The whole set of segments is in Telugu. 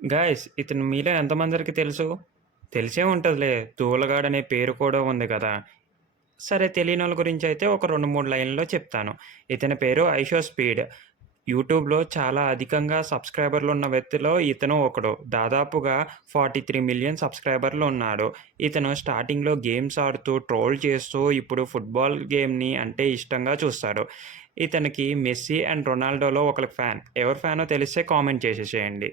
గాయ్స్ ఇతను మీలో ఎంతమందికి తెలుసు? తెలిసే ఉంటదిలే. 'దూలగాడు' అనే పేరు కూడా ఉంది కదా! సరే తెలియనోళ్ళ గురించయితే ఒక 2, 3 లైన్‌లో చెప్తాను. ఇతని పేరు ఐషో స్పీడ్. యూట్యూబ్‌లో చాలా అధికంగా సబ్‌స్క్రైబర్లున్న వ్యక్తిలో ఇతను ఒకడు. దాదాపుగా 43,000,000 సబ్‌స్క్రైబర్లున్నాడు. ఇతను స్టార్టింగ్‌లో గేమ్స్ ఆడుతూ, ట్రోల్ చేస్తూ ఇప్పుడు ఫుట్‌బాల్ గేమ్‌ని అంటే ఇష్టంగా చూస్తాడు. ఇతనికి మెస్సీ అండ్ రొనాల్డోలో ఒకళ్ళ ఫ్యాన్. ఎవరి ఫ్యానో తెలిస్తే కామెంట్ చేసేసేయండి.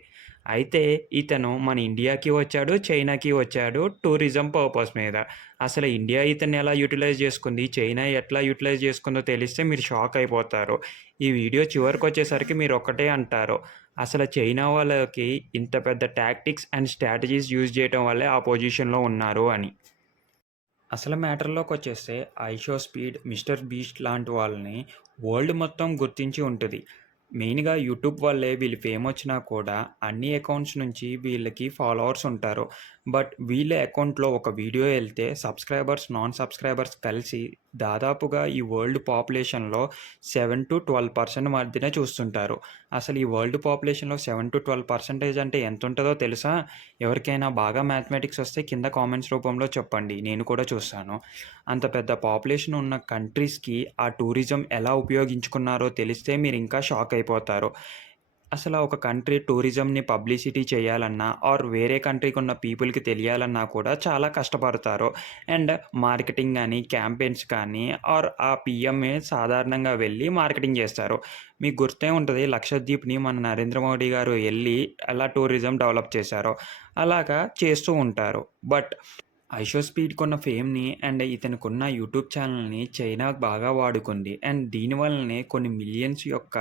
అయితే ఇతను మన ఇండియాకి వచ్చాడు, చైనాకి వచ్చాడు టూరిజం పర్పస్ మీద. అసలు ఇండియా ఇతన్ని ఎలా యుటిలైజ్ చేసుకుంది, చైనా ఎట్లా యుటిలైజ్ చేసుకుందో తెలిస్తే మీరు షాక్ అయిపోతారు. ఈ వీడియో చివరికొచ్చేసరికి మీరొక్కటే అంటారు. అసలు చైనా వాళ్ళకి ఇంత పెద్ద టాక్టిక్స్ అండ్ స్ట్రాటజీస్ యూజ్ చేయటం వల్లే ఆ పొజిషన్‌లో ఉన్నారు అని. అసలు మ్యాటర్‌లోకొచ్చేస్తే ఐషో స్పీడ్, మిస్టర్ బీస్ట్ లాంటి వాళ్ళని వరల్డ్ మొత్తం గుర్తించి ఉంటది. మెయిన్‌గా యూట్యూబ్ వల్లే వీళ్ళు ఫేమొచ్చినా కూడా అన్ని అకౌంట్స్ నుంచి వీళ్ళకి ఫాలోవర్స్ ఉంటారు. బట్ వీళ్ళ అకౌంట్‌లో ఒక వీడియో ఎళ్తే సబ్‌స్క్రైబర్స్, నాన్ సబ్‌స్క్రైబర్స్ కలిసి దాదాపుగా ఈ వరల్డ్ పాపులేషన్‌లో 7-12% మధ్యనే చూస్తుంటారు. అసలు ఈ వరల్డ్ పాపులేషన్‌లో 7-12% అంటే ఎంతుంటదో తెలుసా? ఎవరికైనా బాగా మ్యాథమెటిక్స్ వస్తే కింద కామెంట్స్ రూపంలో చెప్పండి. నేను కూడా చూస్తాను. అంత పెద్ద పాపులేషన్ ఉన్న కంట్రీస్‌కి ఆ టూరిజం ఎలా ఉపయోగించుకున్నారో తెలిస్తే మీరింకా షాక్ అయిపోతారు. అసల ఒక కంట్రీ టూరిజంని పబ్లిసిటీ చేయాలన్నా ఆర్ వేరే కంట్రీకి ఉన్న పీపుల్‌కి తెలియాలన్నా కూడా చాలా కష్టపడతారు. అండ్ మార్కెటింగ్ గానీ, క్యాంపెయిన్స్ కానీ ఆర్ ఆ పీఎంఏ సాధారణంగా వెళ్లి మార్కెటింగ్ చేస్తారు. మీకు గుర్తే ఉంటది 'లక్షద్వీప్‌ని' మన నరేంద్ర మోడీ గారు ఎళ్లి ఎలా టూరిజం డెవలప్ చేశారో. అలాగా చేస్తూ ఉంటారు. బట్ ఐషో స్పీడ్‌కున్న ఫేమ్‌ని అండ్ ఇతనికున్న యూట్యూబ్ ఛానెల్‌ని చైనా బాగా వాడుకుంది. అండ్ దీని వల్లనే కొన్ని మిలియన్స్ యొక్క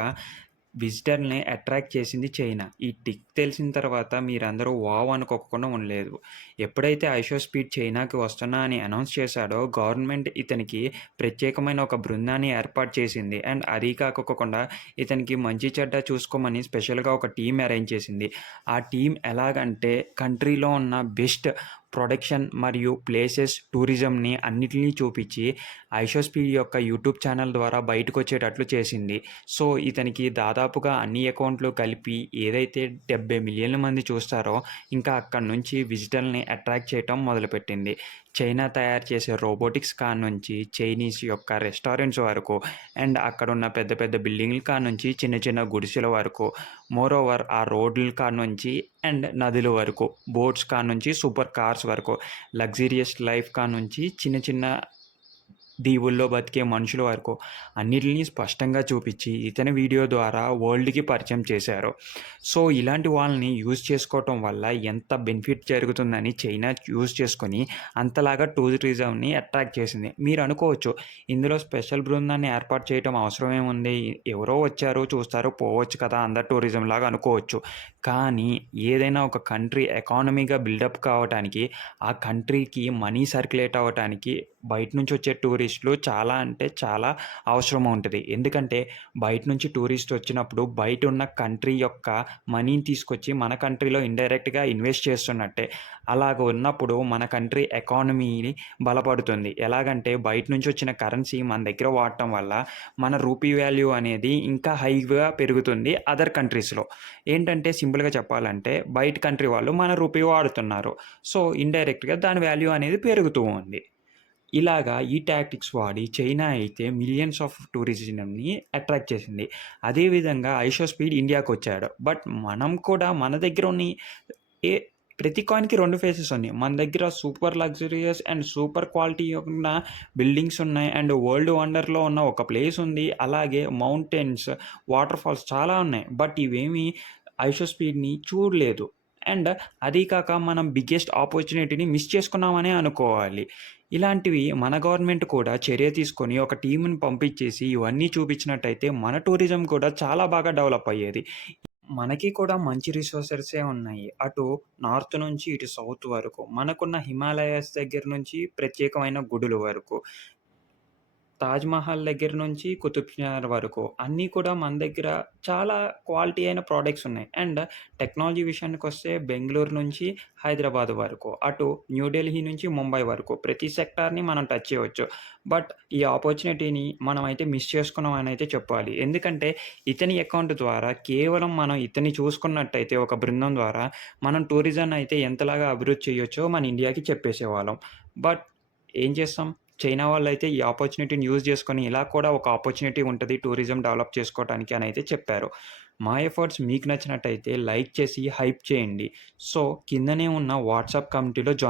విజిటర్‌లని అట్రాక్ట్ చేసింది చైనా. ఈ టిక్ తెలిసిన తర్వాత మీరందరూ వావ్ అనుకోకుండా ఉండలేదు. ఎప్పుడైతే ఐషో స్పీడ్ చైనాకి వస్తున్నా అని అనౌన్స్ చేశాడో గవర్నమెంట్ ఇతనికి ప్రత్యేకమైన ఒక బృందాన్ని ఏర్పాటు చేసింది. అండ్ అది కాకోకుండా ఇతనికి మంచి చెడ్డ చూసుకోమని స్పెషల్‌గా ఒక టీమ్ అరేంజ్ చేసింది. ఆ టీమ్ ఎలాగంటే కంట్రీలో ఉన్న బెస్ట్ ప్రొడక్షన్ మరియు ప్లేసెస్, టూరిజంని అన్నిటిని చూపిచ్చి ఐషోస్పీడ్ యొక్క యూట్యూబ్ ఛానల్ ద్వారా బయటకొచ్చేటట్లు చేసింది. సో, ఇతనికి దాదాపుగా అన్ని అకౌంట్లు కలిపి ఏదైతే 70,000,000 మంది చూస్తారో ఇంకా అక్కడి నుంచి విజిటర్‌లని అట్రాక్ట్ చేయటం మొదలుపెట్టింది. చైనా తయారు చేసే రోబోటిక్స్ కాడ్నుంచి చైనీస్ యొక్క రెస్టారెంట్స్ వరకు అండ్ అక్కడున్న పెద్ద పెద్ద బిల్డింగుల కాడ్నుంచి చిన్న చిన్న గుడిసెల వరకు మోరోవర్ ఆ రోడ్ల కాడ్నుంచి అండ్ నదుల వరకు, బోట్స్ కాడ్నుంచి సూపర్ కార్స్ వరకు, లగ్జూరియస్ లైఫ్ కాడ్నుంచి చిన్న చిన్న దీవుల్లో బతికే మనుషుల వరకు అన్నిటిని స్పష్టంగా చూపిచ్చి ఇతని వీడియో ద్వారా వరల్డ్‌కి పరిచయం చేశారు. సో, ఇలాంటి వాళ్ళని యూజ్ చేసుకోవటం వల్ల ఎంత బెనిఫిట్ జరుగుతుందని చైనా యూజ్ చేసుకొని అంతలాగా టూరిజంని అట్రాక్ట్ చేసింది. మీరనుకోవచ్చు ఇందులో స్పెషల్ బృందాన్ని ఏర్పాటు చేయటం అవసరం ఏముంది? ఎవరో వచ్చారు, చూస్తారు, పోవచ్చు కదా! అందరు టూరిజంలాగా అనుకోవచ్చు. కానీ ఏదైనా ఒక కంట్రీ ఎకానమీగా బిల్డప్ కావటానికి, ఆ కంట్రీకి మనీ సర్క్యులేట్ అవ్వటానికి బయట నుంచి వచ్చే టూరిస్టులు చాలా అంటే చాలా అవసరం ఉంటది. ఎందుకంటే బయట నుంచి టూరిస్ట్ వచ్చినప్పుడు బయట ఉన్న కంట్రీ యొక్క మనీని తీసుకొచ్చి మన కంట్రీలో ఇండైరెక్ట్‌గా ఇన్వెస్ట్ చేస్తున్నట్టే. అలాగ ఉన్నప్పుడు మన కంట్రీ ఎకానమీ బలపడుతుంది. ఎలాగంటే బయట నుంచి వచ్చిన కరెన్సీ మన దగ్గర వాడటం వల్ల మన రూపీ వాల్యూ అనేది ఇంకా హైగా పెరుగుతుంది అదర్ కంట్రీస్‌లో. ఏంటంటే సింపుల్‌గా చెప్పాలంటే బయట కంట్రీ వాళ్ళు మన రూపీ వాడుతున్నారు. సో, ఇండైరెక్ట్‌గా దాని వాల్యూ అనేది పెరుగుతూ ఉంది. ఇలాగా ఈ టాక్టిక్స్ వాడి చైనా అయితే మిలియన్స్ ఆఫ్ టూరిజంని అట్రాక్ట్ చేసింది. అదే విధంగా ఐషో స్పీడ్ ఇండియాకొచ్చాడు. బట్ మనం కూడా మన దగ్గర ఉన్న ఏ ప్రతి కాయిన్‌కి 2 ఫేసెస్ ఉన్నాయి. మన దగ్గర super luxurious and super quality ఉన్న బిల్డింగ్స్ ఉన్నాయి. అండ్ వరల్డ్ వండర్‌లో ఉన్న ఒక ప్లేస్ ఉంది. అలాగే మౌంటైన్స్, వాటర్ ఫాల్స్ చాలా ఉన్నాయి. బట్ ఇవేమి ఐషో స్పీడ్‌ని చూడలేదు. అండ్ అదీ కాక మనం బిగ్గెస్ట్ ఆపర్చునిటీని మిస్ చేసుకున్నామనే అనుకోవాలి. ఇలాంటివి మన గవర్నమెంట్ కూడా చర్య తీసుకొని ఒక టీమ్‌ని పంపించేసి ఇవన్నీ చూపించినట్టయితే మన టూరిజం కూడా చాలా బాగా డెవలప్ అయ్యేది. మనకి కూడా మంచి రిసోర్సెసే ఉన్నాయి. అటు నార్త్ నుంచి ఇటు సౌత్ వరకు. మనకున్న హిమాలయాస్ దగ్గర నుంచి ప్రత్యేకమైన గుడుల వరకు. తాజ్‌మహల్ దగ్గర నుంచి కుతుబ్ మినార్ వరకు అన్నీ కూడా మన దగ్గర చాలా క్వాలిటీ అయిన ప్రొడక్ట్స్ ఉన్నాయి. అండ్ టెక్నాలజీ విషయానికొస్తే బెంగుళూరు నుంచి హైదరాబాద్ వరకు, అటు న్యూఢిల్లీ నుంచి ముంబై వరకు ప్రతి సెక్టార్‌ని మనం టచ్ చేయవచ్చు. బట్ ఈ ఆపర్చునిటీని మనమైతే మిస్ చేసుకున్నాం అనైతే చెప్పాలి. ఎందుకంటే ఇతని అకౌంట్ ద్వారా కేవలం మనం ఇతన్ని చూసుకున్నట్టయితే ఒక బృందం ద్వారా మనం టూరిజంని అయితే ఎంతలాగా అభివృద్ధి చేయొచ్చో మన ఇండియాకి చెప్పేసేవాళ్ళం. బట్ ఏం చేస్తాం? చైనా వాళ్ళైతే ఈ ఆపర్చునిటీని యూజ్ చేసుకొని ఇలా కూడా ఒక ఆపర్చునిటీ ఉంటది టూరిజం డెవలప్ చేసుకోవటానికి అనైతే చెప్పారు. మా ఎఫర్ట్స్ మీకు నచ్చినట్టయితే లైక్ చేసి హైప్ చేయండి. సో, కిందనే ఉన్న వాట్సాప్ కమ్యూనిటీలో జాయిన్